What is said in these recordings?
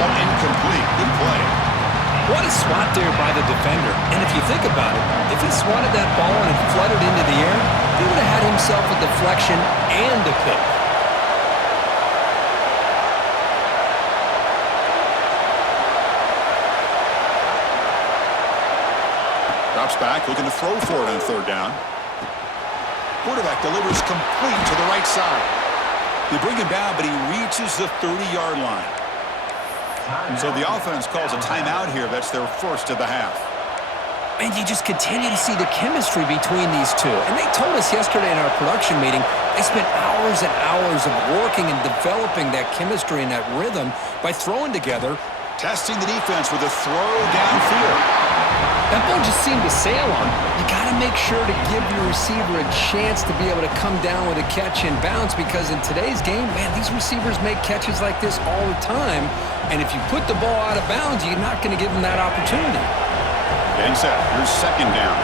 fall incomplete. Good play. What a swat there by the defender. And if you think about it, if he swatted that ball and it fluttered into the air, he would have had himself a deflection and a pick. Drops back, looking to throw for it on third down. Quarterback delivers complete to the right side. They bring him down, but he reaches the 30-yard line. So the offense calls a timeout here. That's their first of the half. And you just continue to see the chemistry between these two. And they told us yesterday in our production meeting, they spent hours and hours of working and developing that chemistry and that rhythm by throwing together. Testing the defense with a throw downfield. That ball just seemed to sail on him. You got to make sure to give your receiver a chance to be able to come down with a catch and bounce, because in today's game, man, these receivers make catches like this all the time. And if you put the ball out of bounds, you're not going to give them that opportunity. Getting set. Here's second down.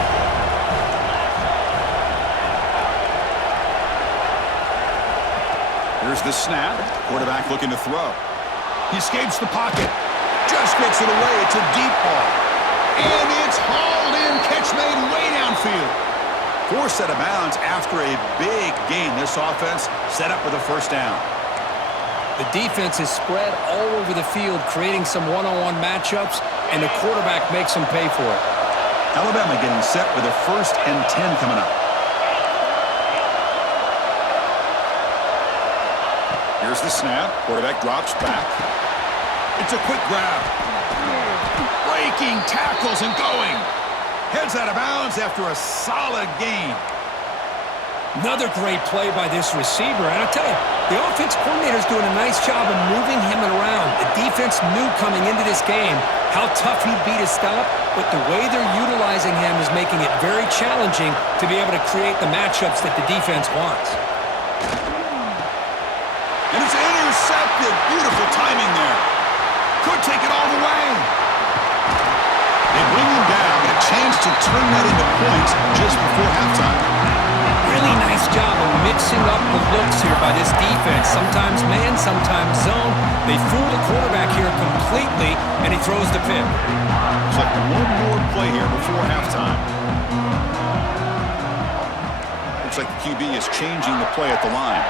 Here's the snap. Quarterback looking to throw. He escapes the pocket. Just gets it away. It's a deep ball. And it's hauled in. Catch made way downfield. Forced out of bounds after a big gain. This offense set up with a first down. The defense is spread all over the field, creating some one-on-one matchups, and the quarterback makes them pay for it. Alabama getting set with a 1st and 10 coming up. Here's the snap. Quarterback drops back. It's a quick grab. Breaking tackles and going. Heads out of bounds after a solid gain. Another great play by this receiver. And I'll tell you, the offense coordinator's doing a nice job of moving him around. The defense knew coming into this game how tough he'd be to stop, but the way they're utilizing him is making it very challenging to be able to create the matchups that the defense wants. And it's intercepted. Beautiful timing there. Could take it all the way. They bring him down, but a chance to turn that into points just before halftime. Really nice job of mixing up the looks here by this defense. Sometimes man, sometimes zone. They fool the quarterback here completely, and he throws the pick. Looks like one more play here before halftime. Looks like the QB is changing the play at the line.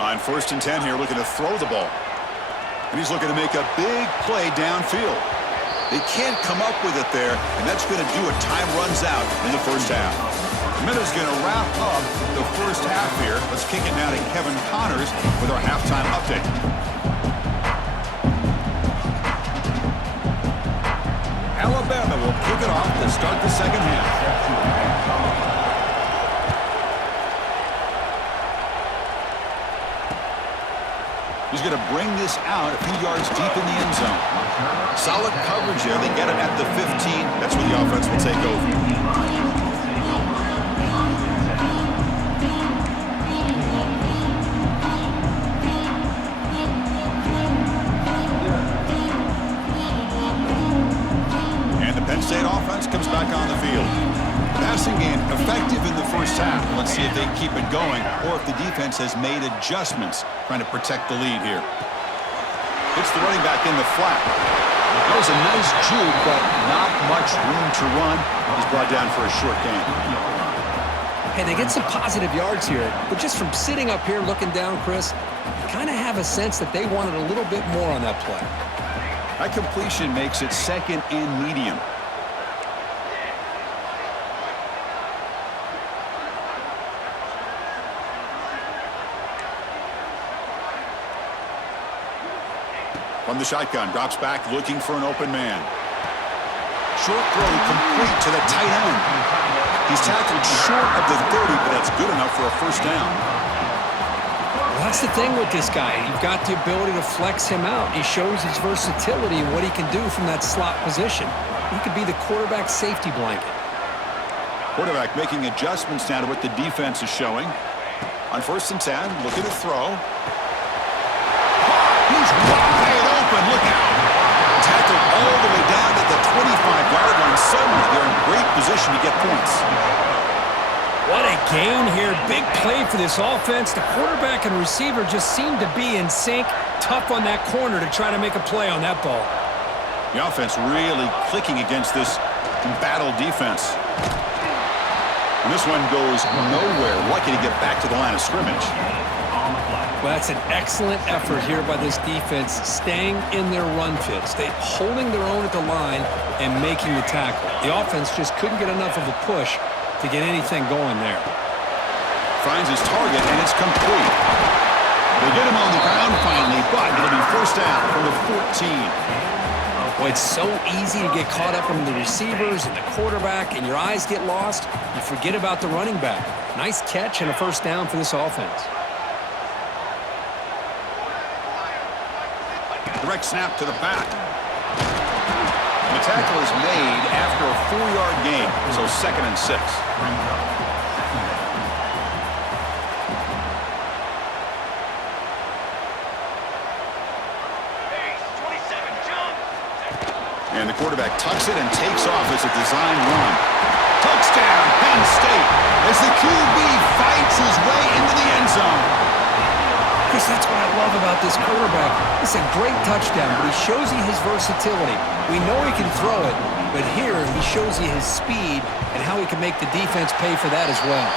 On 1st and 10 here, looking to throw the ball. And he's looking to make a big play downfield. They can't come up with it there, and that's going to do it. Time runs out in the first half. The minute's going to wrap up the first half here. Let's kick it now to Kevin Connors with our halftime update. Alabama will kick it off to start the second half. He's going to bring this out a few yards deep in the end zone. Solid coverage there. They get it at the 15. That's where the offense will take over. And the Penn State offense comes back on the field. Passing game effective in the first half. Let's see if they keep it going or if the defense has made adjustments trying to protect the lead here. It's the running back in the flat. That was a nice juke, but not much room to run. He's brought down for a short gain. Hey, they get some positive yards here, but just from sitting up here looking down, Chris, you kind of have a sense that they wanted a little bit more on that play. That completion makes it 2nd and medium. From the shotgun, drops back, looking for an open man. Short throw complete to the tight end. He's tackled short of the 30, but that's good enough for a first down. Well, that's the thing with this guy. You've got the ability to flex him out. He shows his versatility and what he can do from that slot position. He could be the quarterback's safety blanket. Quarterback making adjustments now to what the defense is showing. On 1st and 10, looking to throw. He's wide open. Look out. Tackled all the way down to the 25-yard line. Suddenly, they're in great position to get points. What a gain here. Big play for this offense. The quarterback and receiver just seem to be in sync. Tough on that corner to try to make a play on that ball. The offense really clicking against this battle defense. And this one goes nowhere. Lucky to get back to the line of scrimmage. Well, that's an excellent effort here by this defense, staying in their run fit, holding their own at the line and making the tackle. The offense just couldn't get enough of a push to get anything going there. Finds his target, and it's complete. They get him on the ground finally, but it'll be first down from the 14. Boy, it's so easy to get caught up in the receivers and the quarterback, and your eyes get lost. You forget about the running back. Nice catch and a first down for this offense. Direct snap to the back. The tackle is made after a 4-yard gain, so 2nd and 6. And the quarterback tucks it and takes off as a design run. Touchdown, Penn State, as the QB fights his way into the end zone. Chris, that's what I love about this quarterback. It's a great touchdown, but he shows you his versatility. We know he can throw it, but here he shows you his speed and how he can make the defense pay for that as well.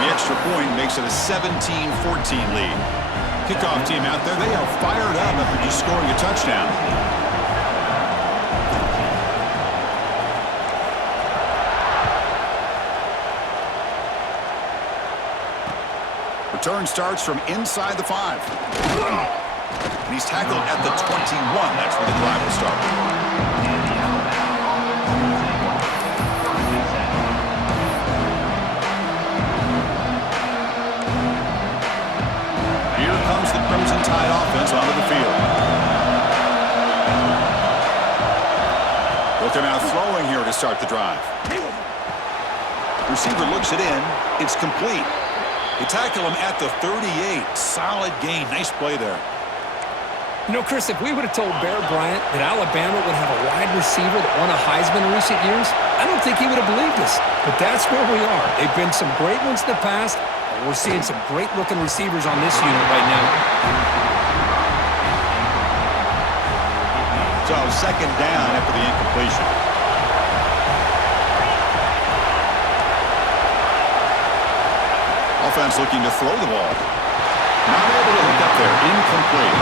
The extra point makes it a 17-14 lead. Kickoff team out there, they are fired up after just scoring a touchdown. Return starts from inside the 5. And he's tackled at the 21. That's where the drive will start. Here comes the Crimson Tide offense onto the field. They'll come out throwing here to start the drive. Receiver looks it in. It's complete. They tackle him at the 38. Solid gain. Nice play there. You know, Chris, if we would have told Bear Bryant that Alabama would have a wide receiver that won a Heisman in recent years, I don't think he would have believed us. But that's where we are. They've been some great ones in the past, and we're seeing some great-looking receivers on this unit right now. So, 2nd down after the incompletion. Offense looking to throw the ball. Not able to hook up there. Incomplete.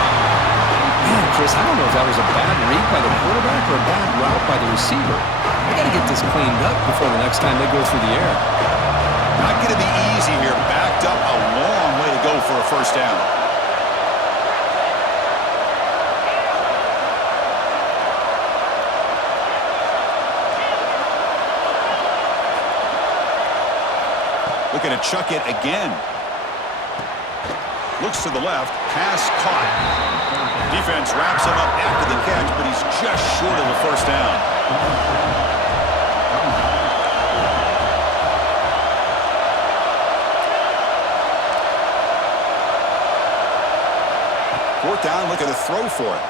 Man, Chris, I don't know if that was a bad read by the quarterback or a bad route by the receiver. I got to get this cleaned up before the next time they go through the air. Not going to be easy here. Backed up a long way to go for a first down. Looking to chuck it again. Looks to the left. Pass caught. Defense wraps him up after the catch, but he's just short of the first down. 4th down, looking to throw for it.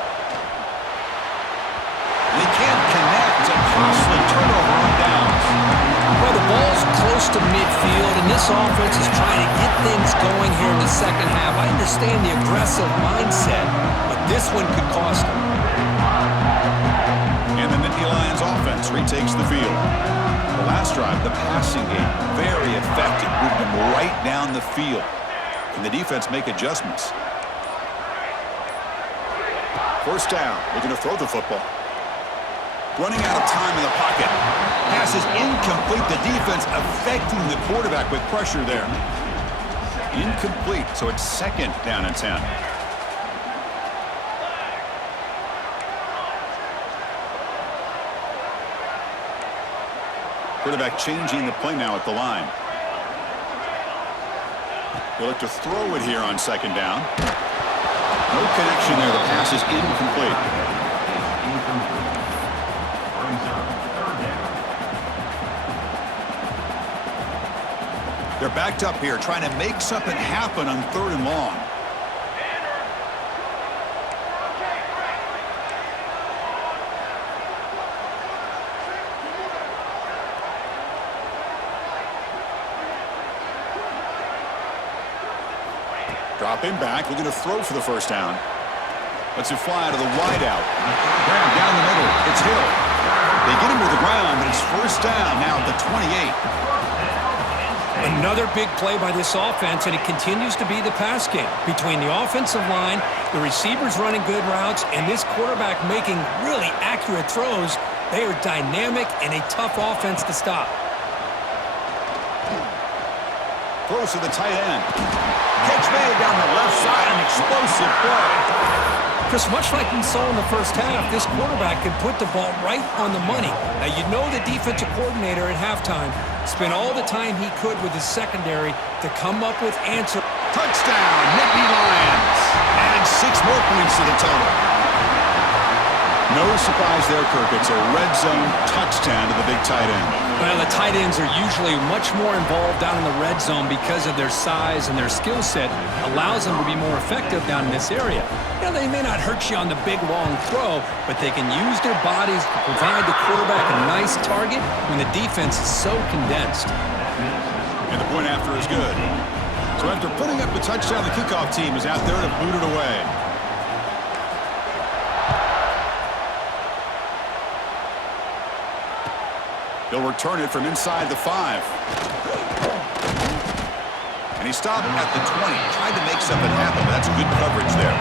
And they can't connect. A costly turnover on downs. Well, the ball's close to midfield, and this offense is trying to get things going here in the second half. I understand the aggressive mindset, but this one could cost them. And the Nittany Lions offense retakes the field. The last drive, the passing game, very effective. Moved them right down the field. Can the defense make adjustments? 1st down, looking to throw the football. Running out of time in the pocket. Pass is incomplete. The defense affecting the quarterback with pressure there. Incomplete, so it's 2nd down and 10. Quarterback changing the play now at the line. They look to throw it here on 2nd down. No connection there. The pass is incomplete. They're backed up here, trying to make something happen on 3rd and long. Dropping back, looking to throw for the first down. Lets it fly to the wideout. Graham down the middle. It's Hill. They get him to the ground, but it's first down now at the 28. Another big play by this offense, and it continues to be the pass game. Between the offensive line, the receivers running good routes, and this quarterback making really accurate throws, they are dynamic and a tough offense to stop. Throws to the tight end. Catch made down the left side, an explosive play. Chris, much like we saw in the first half, this quarterback can put the ball right on the money. Now, you know the defensive coordinator at halftime spent all the time he could with his secondary to come up with answers. Touchdown, Nittany Lions. Add 6 more points to the total. No surprise there, Kirk. It's a red zone touchdown to the big tight end. Well, the tight ends are usually much more involved down in the red zone because of their size and their skill set allows them to be more effective down in this area. You know, they may not hurt you on the big, long throw, but they can use their bodies to provide the quarterback a nice target when the defense is so condensed. And the point after is good. So after putting up the touchdown, the kickoff team is out there to boot it away. He'll return it from inside the 5. And he stopped at the 20. Tried to make something happen, but that's good coverage there.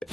The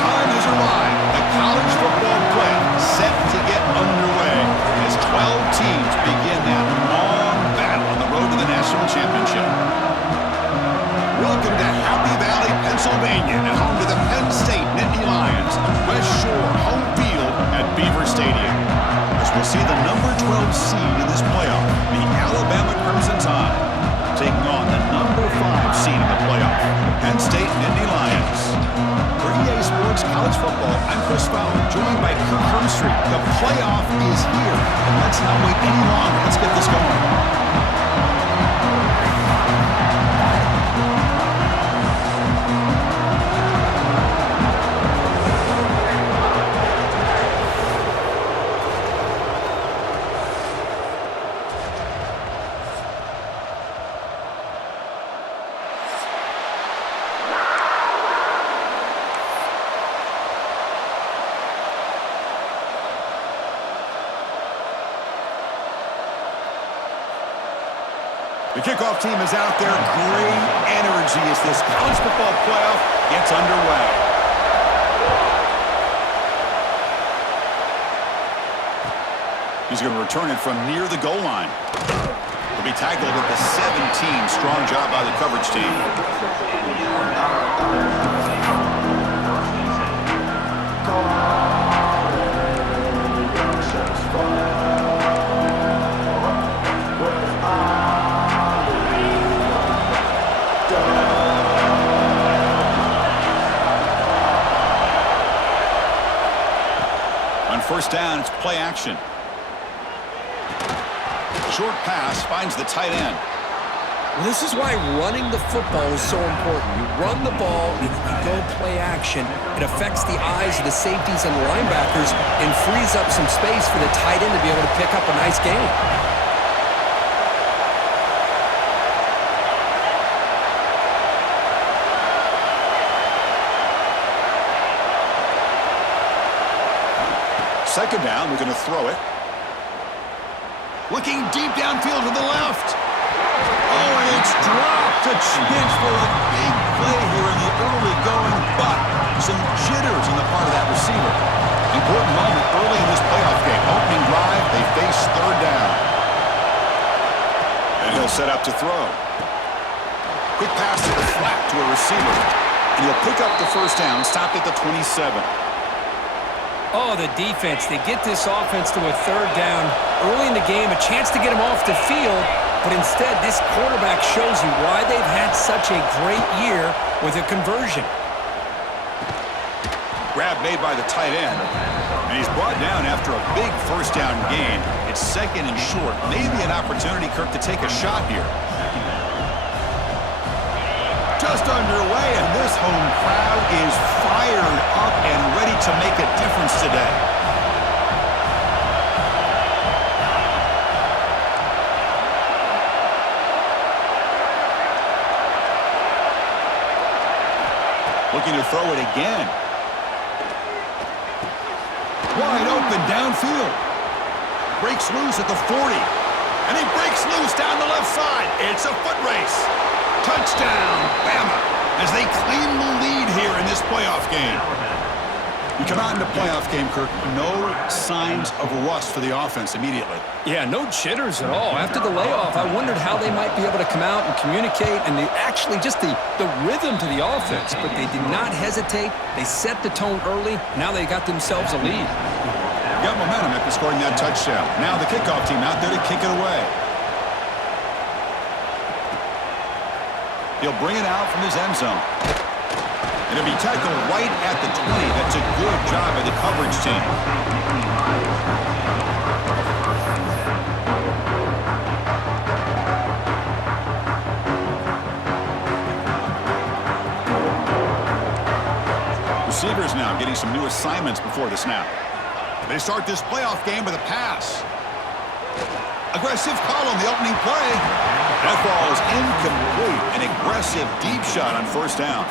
time has arrived. The college football playoff set to get underway as 12 teams begin that long battle on the road to the national championship. Welcome to Happy Valley, Pennsylvania, and home to the Penn State Nittany Lions, West Shore home field at Beaver Stadium. As we'll see the number 12 seed in this playoff, the Alabama Crimson Tide, taking on the number 5 seed in the playoff, the Penn State Nittany Lions. For EA Sports College Football, I'm Chris Fowler, joined by Kirk Hermstreet. The playoff is here, and let's not wait any longer. Let's get this going. The kickoff team is out there. Great energy as this college football playoff gets underway. He's going to return it from near the goal line. He'll be tackled at the 17. Strong job by the coverage team. On first down, it's play action. Short pass finds the tight end. Well, this is why running the football is so important. You run the ball, and you go play action. It affects the eyes of the safeties and linebackers and frees up some space for the tight end to be able to pick up a nice gain. Second down, we're going to throw it. Looking deep downfield to the left. Oh, and it's dropped. A chance for a big play here in the early going, but some jitters on the part of that receiver. Important moment early in this playoff game. Opening drive, they face third down. And he'll set up to throw. Quick pass to the flat to a receiver. And he'll pick up the first down, stopped at the 27. Oh, the defense. They get this offense to a third down early in the game, a chance to get him off the field, but instead this quarterback shows you why they've had such a great year with a conversion. Grab made by the tight end, and he's brought down after a big first down gain. It's second and short. Maybe an opportunity, Kirk, to take a shot here. Just underway, and this home crowd is fired up and ready to make a difference today. Looking to throw it again. Wide open downfield. Breaks loose at the 40. And he breaks loose down the left side. It's a foot race. Touchdown, Bama, as they claim the lead here in this playoff game. You come out in the playoff game, Kirk, no signs of rust for the offense immediately. Yeah, no jitters at all. After the layoff, I wondered how they might be able to come out and communicate and actually just the rhythm to the offense, but they did not hesitate. They set the tone early. Now they got themselves a lead. Got momentum after scoring that touchdown. Now the kickoff team out there to kick it away. He'll bring it out from his end zone. And it'll be tackled right at the 20. That's a good job by the coverage team. Receivers now getting some new assignments before the snap. They start this playoff game with a pass. Aggressive call on the opening play. That ball is incomplete. An aggressive deep shot on first down.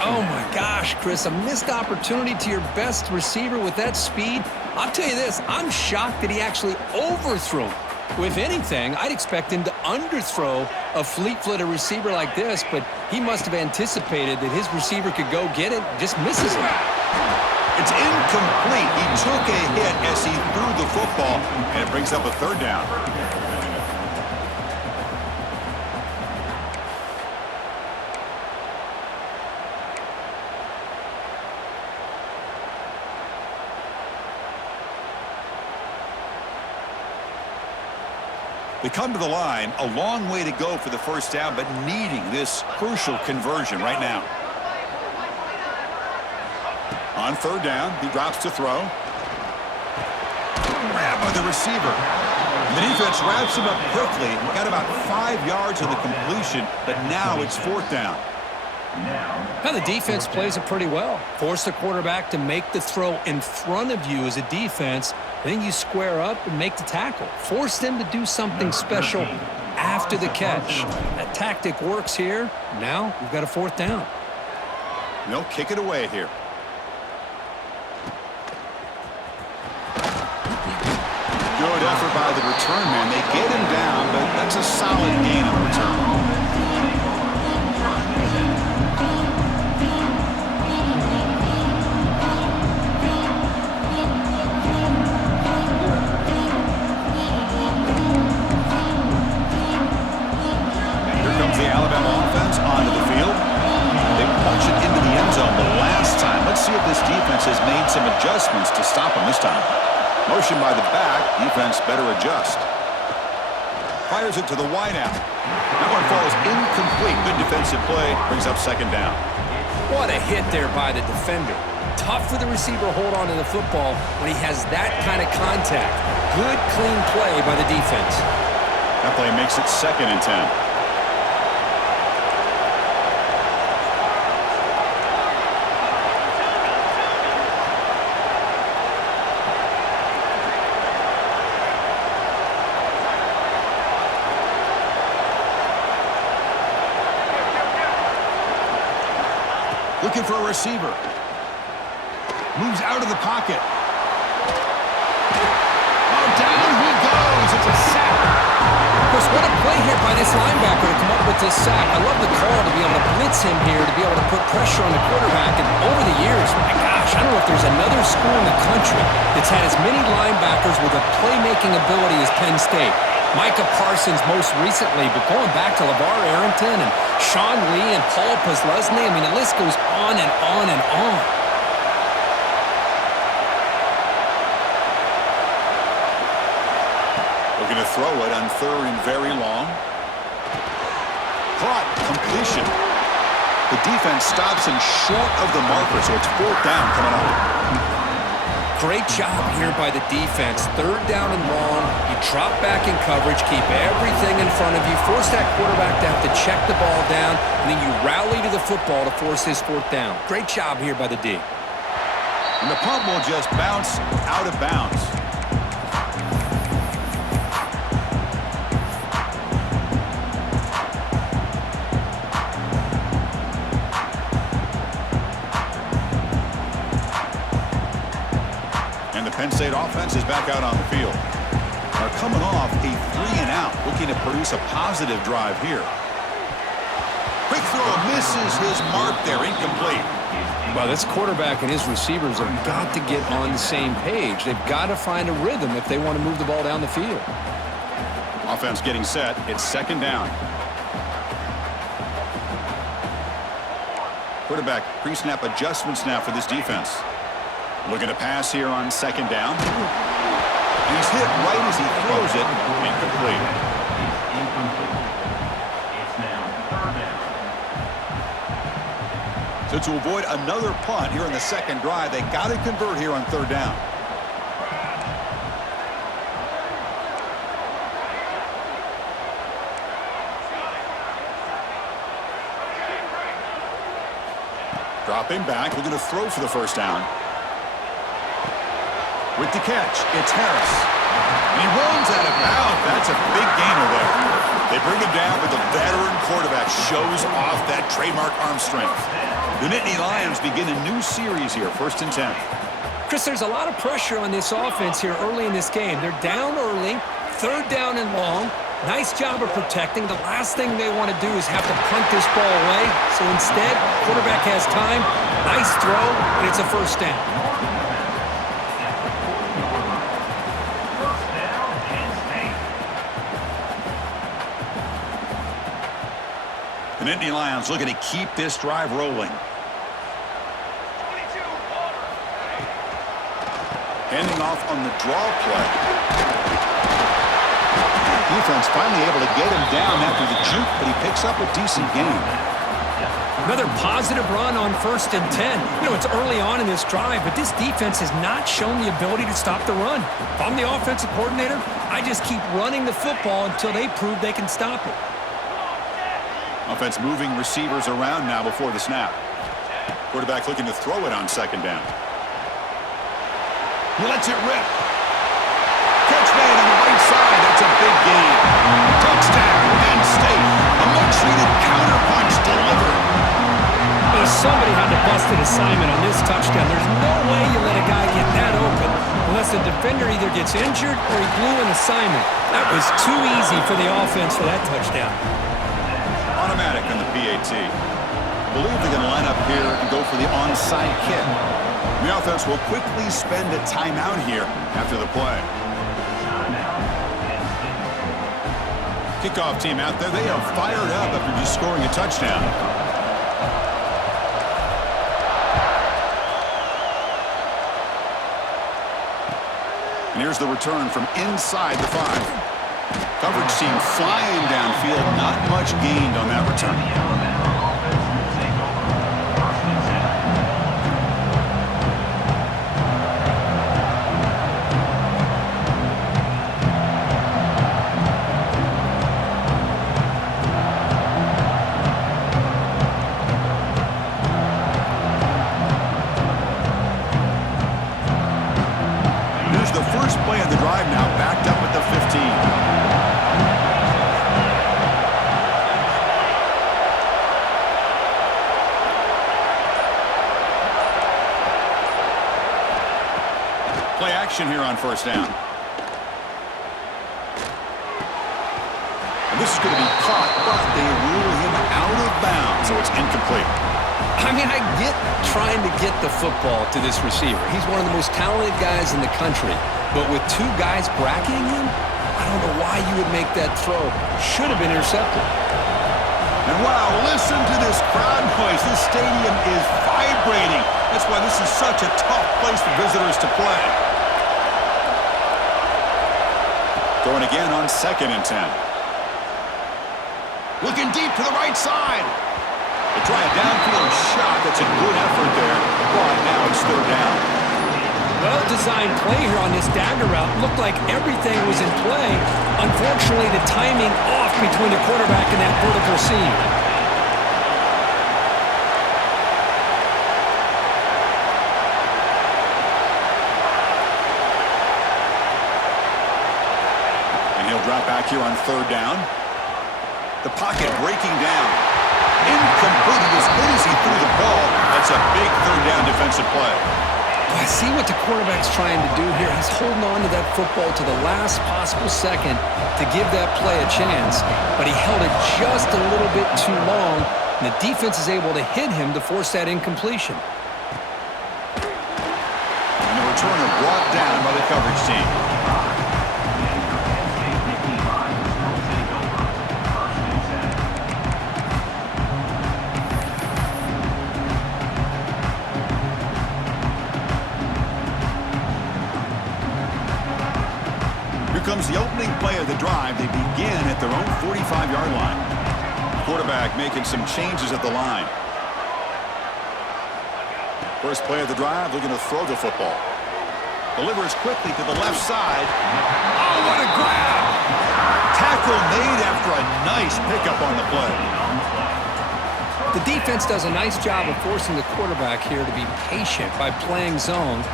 Oh, my gosh, Chris, a missed opportunity to your best receiver with that speed. I'll tell you this, I'm shocked that he actually overthrew him. If anything, I'd expect him to underthrow a fleet-footed receiver like this, but he must have anticipated that his receiver could go get it, just misses him. It's incomplete. He took a hit as he threw the football, and it brings up a third down. They come to the line, a long way to go for the first down, but needing this crucial conversion right now. On third down, he drops to throw. Grab by the receiver. The defense wraps him up quickly. Got about 5 yards on the completion, but now it's fourth down. Now the defense plays it pretty well. Force the quarterback to make the throw in front of you as a defense. Then you square up and make the tackle. Force them to do something special after the catch. That tactic works here. Now we've got a fourth down. They'll kick it away here. Good effort by the return man. They get him down, but that's a solid gain on return. The Alabama offense onto the field. They punch it into the end zone the last time. Let's see if this defense has made some adjustments to stop them this time. Motion by the back. Defense better adjust. Fires it to the wideout. That one falls incomplete. Good defensive play. Brings up second down. What a hit there by the defender. Tough for the receiver to hold on to the football when he has that kind of contact. Good, clean play by the defense. That play makes it 2nd and 10. Looking for a receiver. Moves out of the pocket. Oh, down he goes. It's a sack. Of course, what a play here by this linebacker to come up with this sack. I love the call to be able to blitz him here, to be able to put pressure on the quarterback. And over the years, my gosh, I don't know if there's another school in the country that's had as many linebackers with a playmaking ability as Penn State. Micah Parsons most recently, but going back to LeVar Arrington and Sean Lee and Paul Posluszny, I mean, the list goes on and on and on. Looking to throw it on third and very long. Caught. Completion. The defense stops him short of the marker, so it's fourth down coming up. Great job here by the defense. Third down and long. You drop back in coverage, keep everything in front of you, force that quarterback to have to check the ball down, and then you rally to the football to force this fourth down. Great job here by the D. And the punt will just bounce out of bounds. Penn State offense is back out on the field. They're coming off a 3-and-out, looking to produce a positive drive here. Quick throw misses his mark there, incomplete. Well, this quarterback and his receivers have got to get on the same page. They've got to find a rhythm if they want to move the ball down the field. Offense getting set. It's second down. Quarterback pre-snap adjustments now for this defense. Looking to pass here on second down. He's hit right as he throws it. Incomplete. It's now third down. So to avoid another punt here in the second drive, they got to convert here on third down. Dropping back, looking to throw for the first down. With the catch, it's Harris. And he runs out of bounds. That's a big gainer there. They bring him down, but the veteran quarterback shows off that trademark arm strength. The Nittany Lions begin a new series here, 1st and 10. Chris, there's a lot of pressure on this offense here early in this game. They're down early, third down and long. Nice job of protecting. The last thing they want to do is have to punt this ball away. So instead, quarterback has time. Nice throw, and it's a first down. The Nittany Lions looking to keep this drive rolling. Handing off on the draw play. Defense finally able to get him down after the juke, but he picks up a decent gain. Another positive run on 1st and 10. You know, it's early on in this drive, but this defense has not shown the ability to stop the run. If I'm the offensive coordinator, I just keep running the football until they prove they can stop it. Offense moving receivers around now before the snap. Quarterback looking to throw it on second down. He lets it rip. Catch made on the right side. That's a big gain. Touchdown, Penn State. A much-needed counterpunch delivered. Well, somebody had to bust an assignment on this touchdown. There's no way you let a guy get that open unless the defender either gets injured or he blew an assignment. That was too easy for the offense for that touchdown. Automatic on the pt2. I believe they're going to line up here and go for the onside kick. The offense will quickly spend a timeout here after the play. Kickoff team out there. They are fired up after just scoring a touchdown. And here's the return from inside the 5. Coverage team flying downfield. Not much gained on that return. Here's the first play of the drive now, backed up at the 15. Play action here on first down. And this is going to be caught, but they rule him out of bounds, so it's incomplete. I mean, I get trying to get the football to this receiver. He's one of the most talented guys in the country. But with two guys bracketing him, I don't know why you would make that throw. Should have been intercepted. And wow, listen to this crowd noise. This stadium is vibrating. That's why this is such a tough place for visitors to play. Going again on 2nd and 10. Looking deep to the right side. They try a downfield shot. That's a good effort there. But now it's 3rd down. Well-designed play here on this dagger route. Looked like everything was in play. Unfortunately, the timing off between the quarterback and that vertical seam. And he'll drop back here on 3rd down. The pocket breaking down. Incomplete. He was hit as he threw the ball. That's a big 3rd down defensive play. I see what the quarterback's trying to do here. He's holding on to that football to the last possible second to give that play a chance. But he held it just a little bit too long, and the defense is able to hit him to force that incompletion. And the returner brought down by the coverage team. Comes the opening play of the drive. They begin at their own 45-yard line. Quarterback making some changes at the line. First play of the drive, looking to throw the football. Delivers quickly to the left side. Oh, what a grab! Tackle made after a nice pickup on the play. The defense does a nice job of forcing the quarterback here to be patient by playing zone.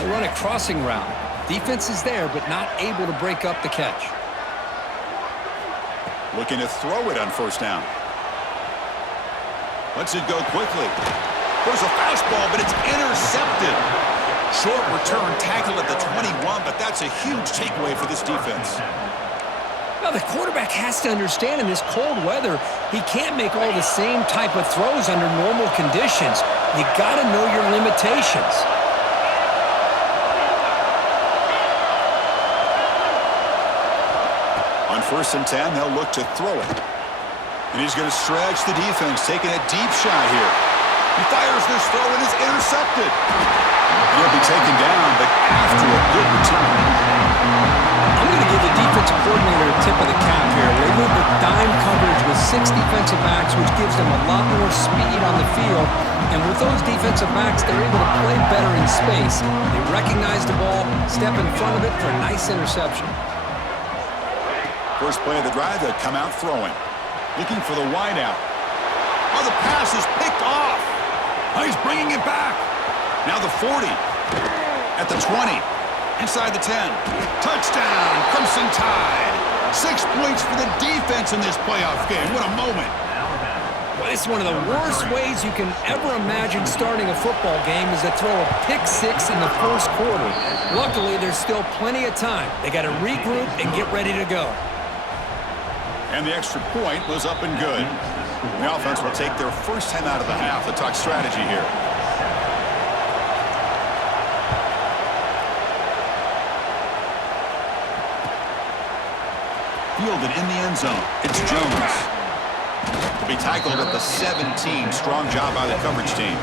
They run a crossing route. Defense is there, but not able to break up the catch. Looking to throw it on 1st down. Lets it go quickly. There's a fastball, but it's intercepted. Short return tackle at the 21, but that's a huge takeaway for this defense. Now, the quarterback has to understand in this cold weather, he can't make all the same type of throws under normal conditions. You got to know your limitations. On 1st and 10, they'll look to throw it. And he's going to stretch the defense, taking a deep shot here. He fires this throw and is intercepted. And he'll be taken down, but after a good return. I'm going to give the defensive coordinator a tip of the cap here. They move with dime coverage with 6 defensive backs, which gives them a lot more speed on the field. And with those defensive backs, they're able to play better in space. They recognize the ball, step in front of it for a nice interception. First play of the drive, they'll come out throwing. Looking for the wideout. Oh, the pass is picked off. Oh, he's bringing it back. Now the 40. At the 20. Inside the 10. Touchdown, Crimson Tide. 6 points for the defense in this playoff game. What a moment. Well, it's one of the worst ways you can ever imagine starting a football game is to throw a pick-6 in the first quarter. Luckily, there's still plenty of time. They got to regroup and get ready to go. And the extra point was up and good. The offense will take their first time out of the half to talk strategy here. Fielded in the end zone. It's Jones. To be tackled at the 17. Strong job by the coverage team.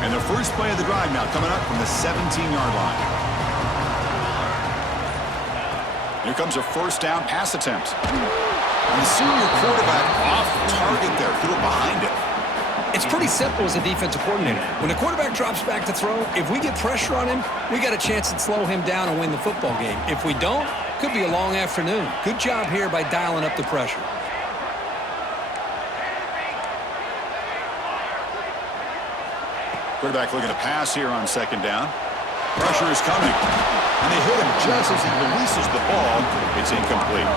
And the first play of the drive now coming up from the 17-yard line. Here comes a 1st down pass attempt. And the senior quarterback off target there, threw it behind him. It's pretty simple as a defensive coordinator. When the quarterback drops back to throw, if we get pressure on him, we got a chance to slow him down and win the football game. If we don't, could be a long afternoon. Good job here by dialing up the pressure. Quarterback looking to pass here on 2nd down. Pressure is coming. And they hit him just as he releases the ball. It's incomplete.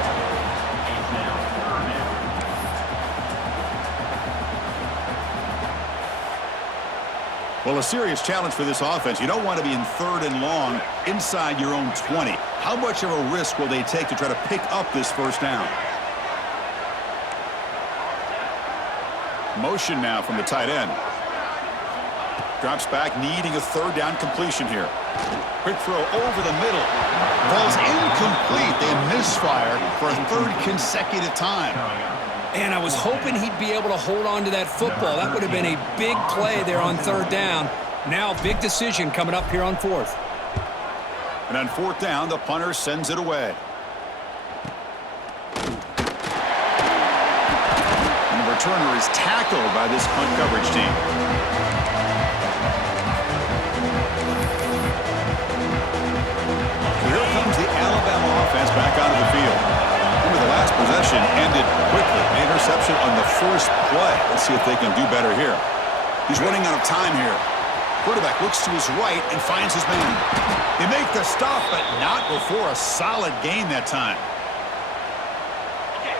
Well, a serious challenge for this offense. You don't want to be in 3rd and long inside your own 20. How much of a risk will they take to try to pick up this first down? Motion now from the tight end. Drops back, needing a 3rd down completion here. Quick throw over the middle. Ball's incomplete. They misfire for a 3rd consecutive time. And I was hoping he'd be able to hold on to that football. That would have been a big play there on 3rd down. Now, big decision coming up here on 4th. And on 4th down, the punter sends it away. And the returner is tackled by this punt coverage team. So here comes the Alabama offense back onto the field. The last possession ended quickly. An interception on the first play. Let's see if they can do better here. He's running out of time here. Quarterback looks to his right and finds his man. They make the stop, but not before a solid gain that time.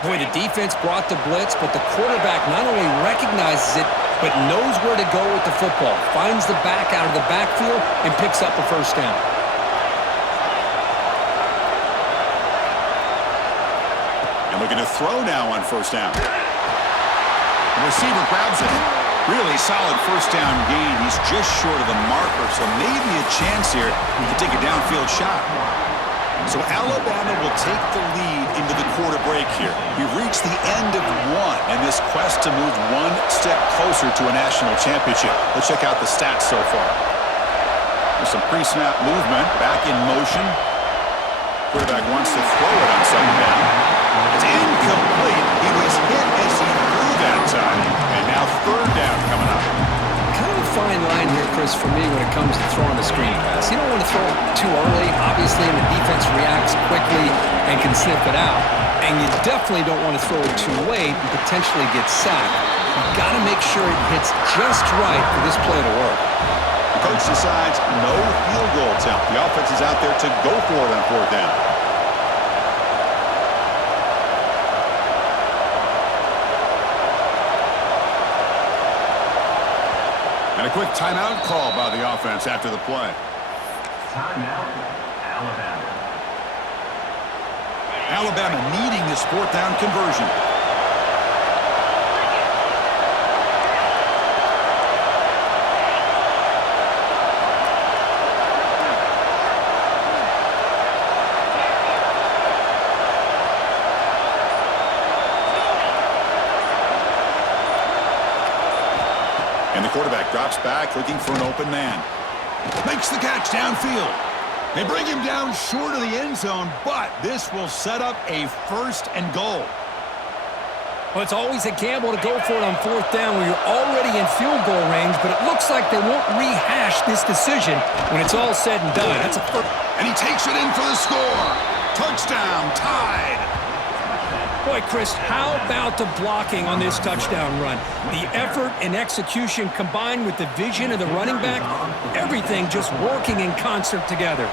Boy, the defense brought the blitz, but the quarterback not only recognizes it, but knows where to go with the football. Finds the back out of the backfield and picks up a first down. Looking to throw now on 1st down. The receiver grabs it. Really solid first down gain. He's just short of the marker, so maybe a chance here to take a downfield shot. So Alabama will take the lead into the quarter break here. We've reached the end of 1 in this quest to move 1 step closer to a national championship. Let's check out the stats so far. There's some pre-snap movement, back in motion. Quarterback wants to throw it on 2nd down. It's incomplete. He was hit as he threw that time. And now 3rd down coming up. Kind of a fine line here, Chris, for me when it comes to throwing a screen pass. You don't want to throw it too early, obviously, and the defense reacts quickly and can sniff it out. And you definitely don't want to throw it too late and potentially get sacked. You've got to make sure it hits just right for this play to work. The coach decides no field goal attempt. The offense is out there to go for it on 4th down. And a quick timeout call by the offense after the play. Timeout, Alabama. Alabama needing this 4th down conversion. And the quarterback drops back, looking for an open man. Makes the catch downfield. They bring him down short of the end zone, but this will set up a 1st and goal. Well, it's always a gamble to go for it on 4th down when you're already in field goal range, but it looks like they won't rehash this decision when it's all said and done. That's a first. And he takes it in for the score. Touchdown, tied. Boy, Chris, how about the blocking on this touchdown run? The effort and execution combined with the vision of the running back, everything just working in concert together.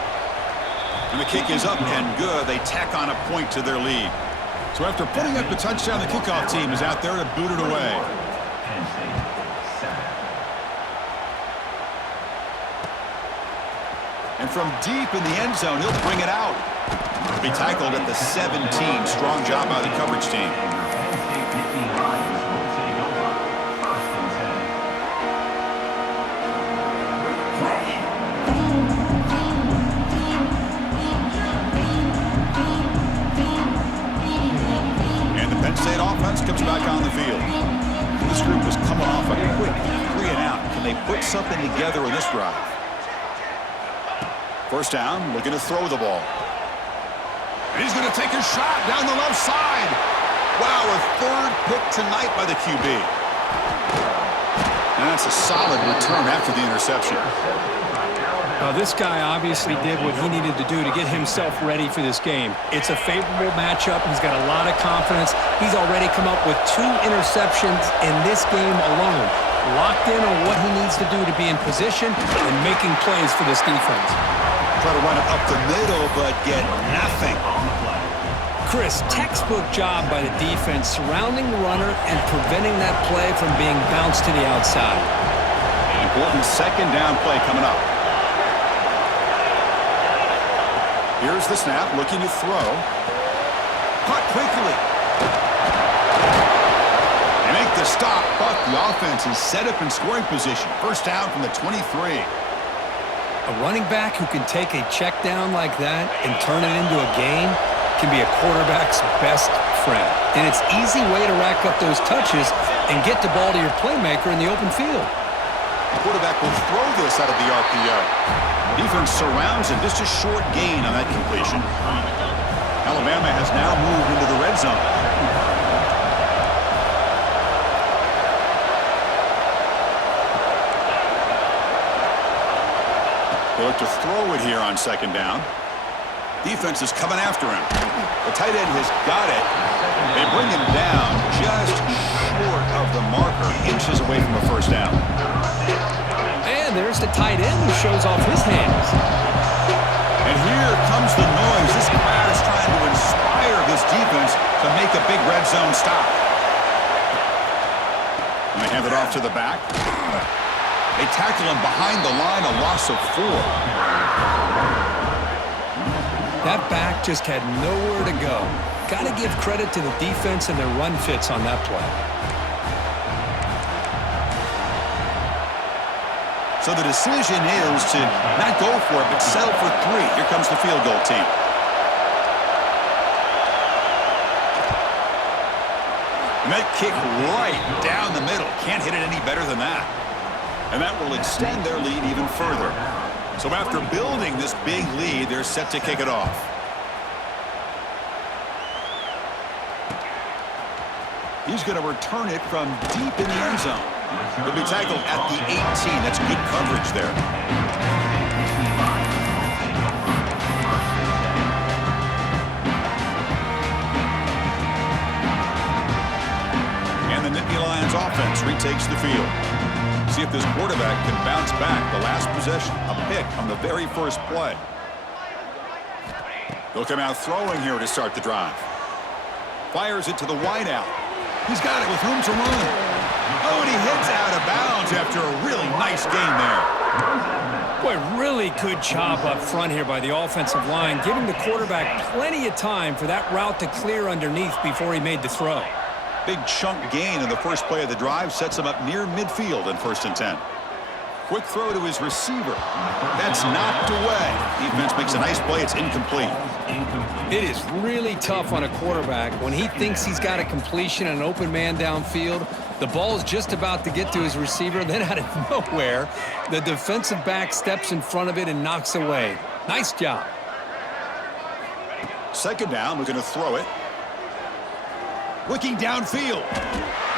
And the kick is up and good. They tack on a point to their lead. So after putting up the touchdown, the kickoff team is out there to boot it away. Penn State, 7. And from deep in the end zone, he'll bring it out. He'll be tackled at the 17. Strong job by the coverage team. Penn State 15 Lions will take over 1st and 10. And the Penn State offense comes back on the field. This group is coming off a quick 3 and out. Can they put something together in this drive? First down, looking to throw the ball. And he's going to take a shot down the left side. Wow, a 3rd pick tonight by the QB. And that's a solid return after the interception. This guy obviously did what he needed to do to get himself ready for this game. It's a favorable matchup. He's got a lot of confidence. He's already come up with 2 interceptions in this game alone. Locked in on what he needs to do to be in position and making plays for this defense. Try to run it up the middle, but get nothing. Chris, textbook job by the defense surrounding the runner and preventing that play from being bounced to the outside. Important second down play coming up. Here's the snap, looking to throw. Caught quickly. They make the stop, but the offense is set up in scoring position. First down from the 23. A running back who can take a check down like that and turn it into a gain can be a quarterback's best friend. And it's an easy way to rack up those touches and get the ball to your playmaker in the open field. The quarterback will throw this out of the RPO. Defense surrounds him, just a short gain on that completion. Alabama has now moved into the red zone. They look to throw it here on second down. Defense is coming after him. The tight end has got it. They bring him down just short of the marker, inches away from a first down. And there's the tight end who shows off his hands. And here comes the noise. This crowd is trying to inspire this defense to make a big red zone stop. And they hand it off to the back. They tackle him behind the line, a loss of 4. That back just had nowhere to go. Got to give credit to the defense and their run fits on that play. So the decision is to not go for it, but settle for 3. Here comes the field goal team. And that kick right down the middle. Can't hit it any better than that. And that will extend their lead even further. So after building this big lead, they're set to kick it off. He's going to return it from deep in the end zone. He'll be tackled at the 18. That's good coverage there. And the Nittany Lions offense retakes the field. See if this quarterback can bounce back. The last possession, a pick on the very first play. He'll come out throwing here to start the drive. Fires it to the wideout. He's got it with room to run. Oh, and he heads out of bounds after a really nice gain there. Boy, really good job up front here by the offensive line, giving the quarterback plenty of time for that route to clear underneath before he made the throw. Big chunk gain in the first play of the drive sets him up near midfield in 1st and 10. Quick throw to his receiver. That's knocked away. Defense makes a nice play. It's incomplete. It is really tough on a quarterback when he thinks he's got a completion and an open man downfield. The ball is just about to get to his receiver. Then out of nowhere, the defensive back steps in front of it and knocks away. Nice job. Second down, looking to throw it. Looking downfield.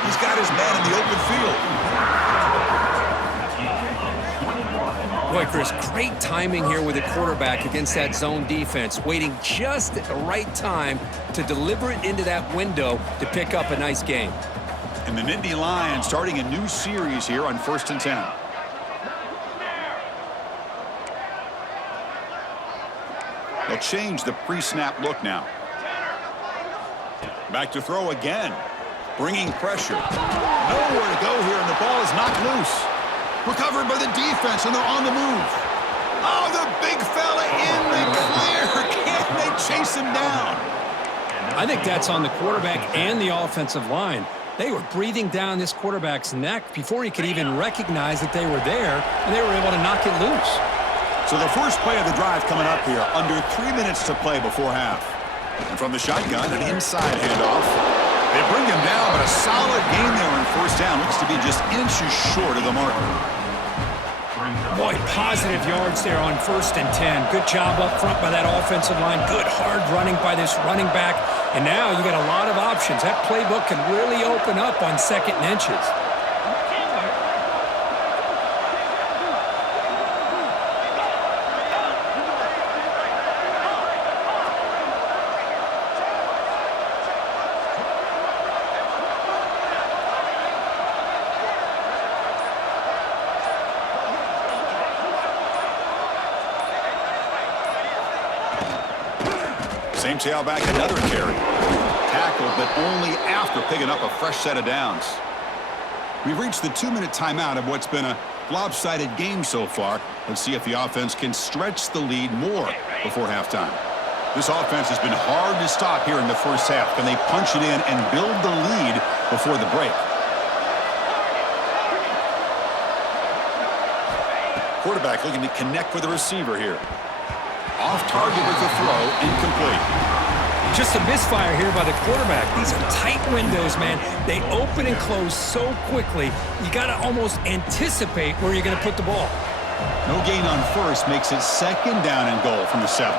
He's got his man in the open field. Boy, Chris, great timing here with the quarterback against that zone defense, waiting just at the right time to deliver it into that window to pick up a nice gain. And the Nittany Lions starting a new series here on 1st and 10. They'll change the pre-snap look now. Back to throw again. Bringing pressure. Nowhere to go here, and the ball is knocked loose. Recovered by the defense, and they're on the move. Oh, the big fella in the clear. Can they chase him down? I think that's on the quarterback and the offensive line. They were breathing down this quarterback's neck before he could even recognize that they were there, and they were able to knock it loose. So the first play of the drive coming up here, under 3 minutes to play before half. And from the shotgun, an inside handoff. They bring him down, but a solid gain there on 1st down. Looks to be just inches short of the marker. Boy, positive yards there on 1st and 10. Good job up front by that offensive line. Good hard running by this running back. And now you got a lot of options. That playbook can really open up on 2nd and inches. Same tailback, another carry. Tackled, but only after picking up a fresh set of downs. We've reached the 2-minute timeout of what's been a lopsided game so far. Let's see if the offense can stretch the lead more before halftime. This offense has been hard to stop here in the first half. Can they punch it in and build the lead before the break? Quarterback looking to connect with the receiver here. Off target with the throw, incomplete. Just a misfire here by the quarterback. These are tight windows, man. They open and close so quickly, you got to almost anticipate where you're going to put the ball. No gain on first makes it second down and goal from the 7.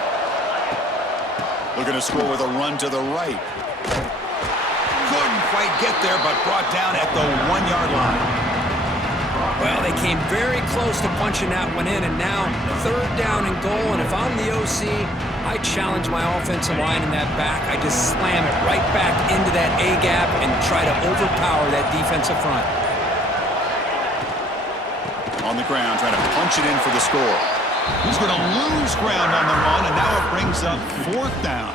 Looking to score with a run to the right. Couldn't quite get there, but brought down at the 1-yard line. Well, they came very close to punching that one in, and now 3rd down and goal. And if I'm the OC, I challenge my offensive line in that back. I just slam it right back into that A-gap and try to overpower that defensive front. On the ground, trying to punch it in for the score. He's going to lose ground on the run, and now it brings up 4th down.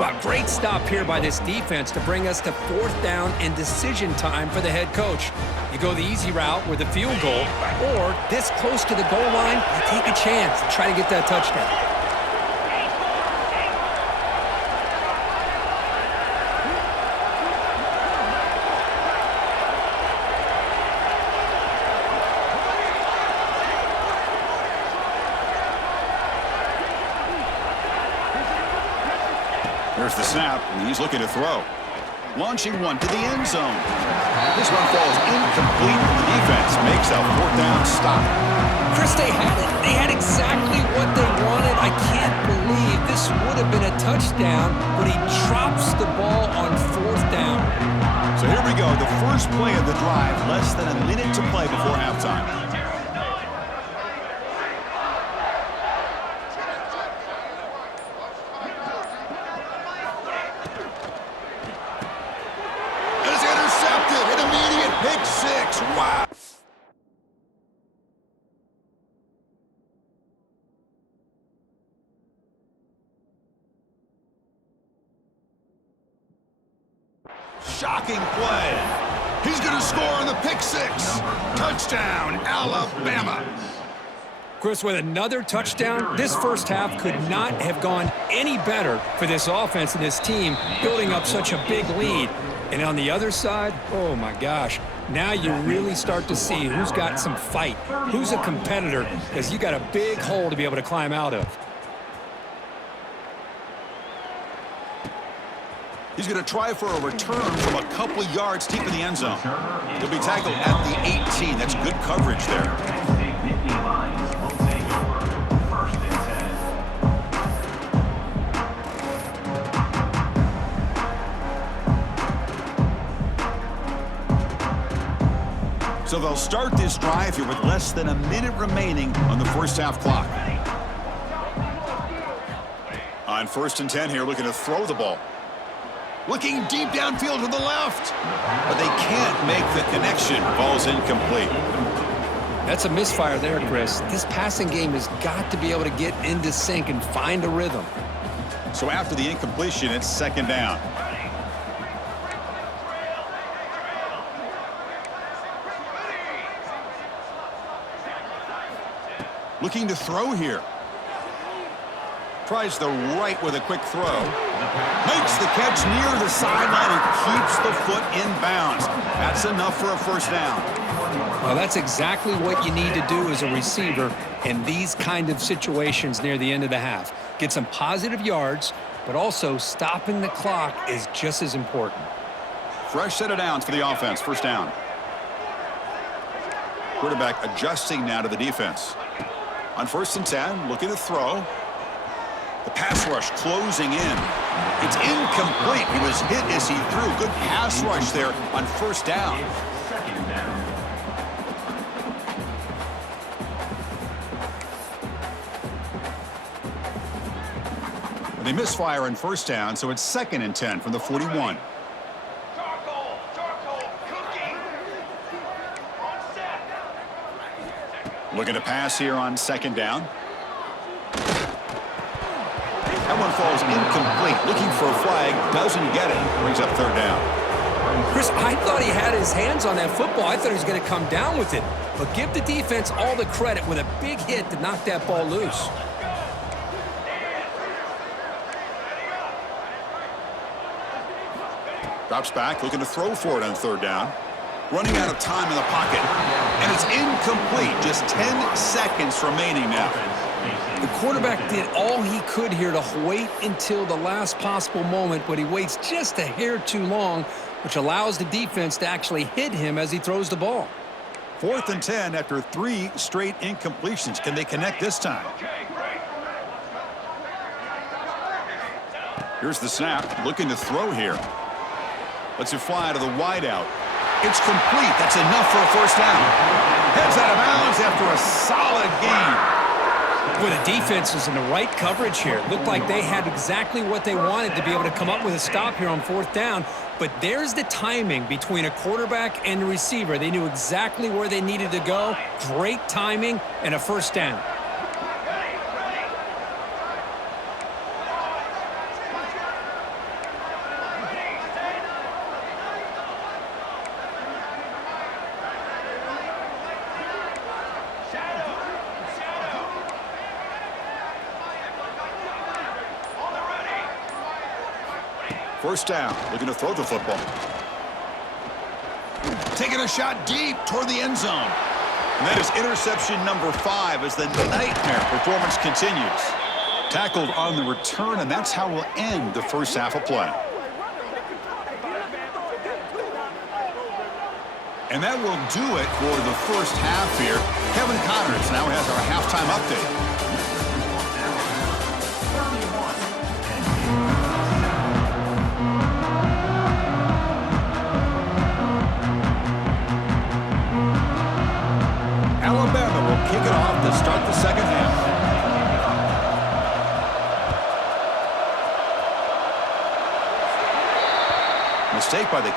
Well, great stop here by this defense to bring us to 4th down and decision time for the head coach. You go the easy route with a field goal, or this close to the goal line, you take a chance to try to get that touchdown. There's the snap, and he's looking to throw. Launching one to the end zone. This one falls incomplete. The defense makes a 4th down stop. Chris, they had it. They had exactly what they wanted. I can't believe this would have been a touchdown, but he drops the ball on 4th down. So here we go, the first play of the drive, less than a minute to play before halftime. Pick 6. Wow. Shocking play. He's going to score on the pick 6. Touchdown, Alabama. Chris, with another touchdown, this first half could not have gone any better for this offense and this team, building up such a big lead. And on the other side, oh my gosh, now you really start to see who's got some fight, who's a competitor, because you got a big hole to be able to climb out of. He's going to try for a return from a couple of yards deep in the end zone. He'll be tackled at the 18. That's good coverage there. So they'll start this drive here with less than a minute remaining on the first half clock. On 1st and 10 here, looking to throw the ball. Looking deep downfield to the left. But they can't make the connection. Ball's incomplete. That's a misfire there, Chris. This passing game has got to be able to get into sync and find a rhythm. So after the incompletion, it's 2nd down. Looking to throw here. Tries the right with a quick throw. Makes the catch near the sideline and keeps the foot in bounds. That's enough for a 1st down. Well, that's exactly what you need to do as a receiver in these kind of situations near the end of the half. Get some positive yards, but also stopping the clock is just as important. Fresh set of downs for the offense. 1st down. Quarterback adjusting now to the defense. On 1st and 10, looking to throw. The pass rush closing in. It's incomplete. He was hit as he threw. Good pass rush there on 1st down. They misfire on 1st down, so it's 2nd and 10 from the 41. Looking to pass here on 2nd down. That one falls incomplete. Looking for a flag, doesn't get it. Brings up third down. Chris, I thought he had his hands on that football. I thought he was going to come down with it. But give the defense all the credit with a big hit to knock that ball loose. Drops back, looking to throw for it on third down. Running out of time in the pocket. And it's incomplete. Just 10 seconds remaining now. The quarterback did all he could here to wait until the last possible moment, but he waits just a hair too long, which allows the defense to actually hit him as he throws the ball. 4th and 10 after 3 straight incompletions. Can they connect this time? Here's the snap. Looking to throw here. Lets it fly to the wideout. It's complete. That's enough for a first down. Heads out of bounds after a solid game. Boy, the defense is in the right coverage here. Looked like they had exactly what they wanted to be able to come up with a stop here on 4th down. But there's the timing between a quarterback and the receiver. They knew exactly where they needed to go. Great timing and a first down. First down, looking to throw the football. Taking a shot deep toward the end zone. And that is interception number 5 as the nightmare performance continues. Tackled on the return, and that's how we'll end the first half of play. And that will do it for the first half here. Kevin Connors now has our halftime update. Alabama will kick it off to start the second half. Mistake by the...